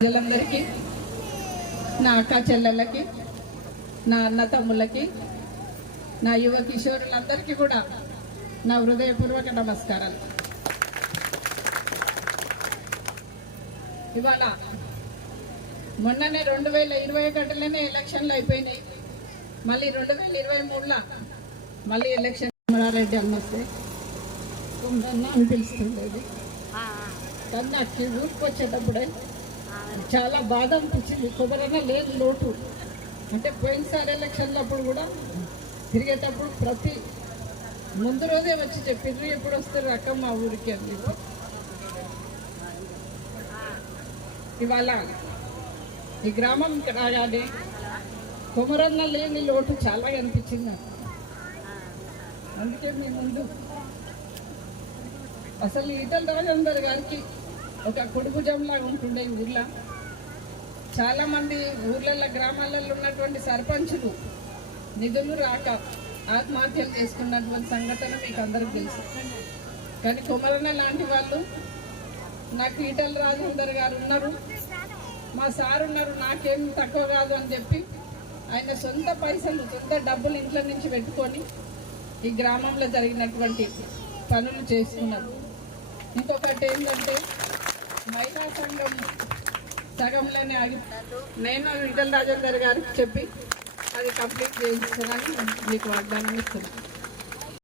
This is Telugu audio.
ప్రజలందరికీ నా అక్క చెల్లెళ్ళకి నా అన్న తమ్ముళ్ళకి నా యువ కిషోరులందరికీ కూడా నా హృదయపూర్వక నమస్కారాలు. ఇవాళ మొన్ననే రెండు వేల ఇరవై ఒకటిలోనే ఎలక్షన్లు అయిపోయినాయి. మళ్ళీ రెండు వేల ఇరవై మూడులో మళ్ళీ ఎలక్షన్ రామారెడ్డి అన్న వస్తే ఉందన్న అని పిలుస్తుండేది కానీ నాకు ఈ ఊరికి వచ్చేటప్పుడే చాలా బాధ అనిపించింది. కుదరన లేదు లోటు. అంటే పోయినసారి ఎలక్షన్లు అప్పుడు కూడా తిరిగేటప్పుడు ప్రతి ముందు రోజే వచ్చి చెప్పిండ్రు. ఎప్పుడు వస్తారు అక్క మా ఊరికి అని ఇవాళ ఈ గ్రామం రాగానే కొమరన్న లేని లోటు చాలా కనిపించింది నాకు. అందుకే మీ ముందు అసలు ఈటల రాజేందర్ గారికి ఒక కుడుభుజంలాగా ఉంటుండే ఈ ఊర్లో. చాలామంది ఊర్లలో గ్రామాలలో ఉన్నటువంటి సర్పంచులు నిధులు రాక ఆత్మహత్యలు చేసుకున్నటువంటి సంఘటన మీకు అందరికి తెలుసు. కానీ కుమరణ లాంటి వాళ్ళు నాకు ఈటల రాజేందర్ గారు ఉన్నారు. మా సార్ ఉన్నారు నాకేం తక్కువ కాదు అని చెప్పి ఆయన సొంత పైసలు సొంత డబ్బులు ఇంట్లో నుంచి పెట్టుకొని ఈ గ్రామంలో జరిగినటువంటి పనులు చేసుకున్నారు ఇంకొకటి ఏంటంటే మహిళా సంఘం సగంలోనే ఆగి నేను ఈటల రాజేందర్ గారికి చెప్పి అది కంప్లీట్ చేయించడానికి మీకు వాగ్దానం ఇస్తున్నాను.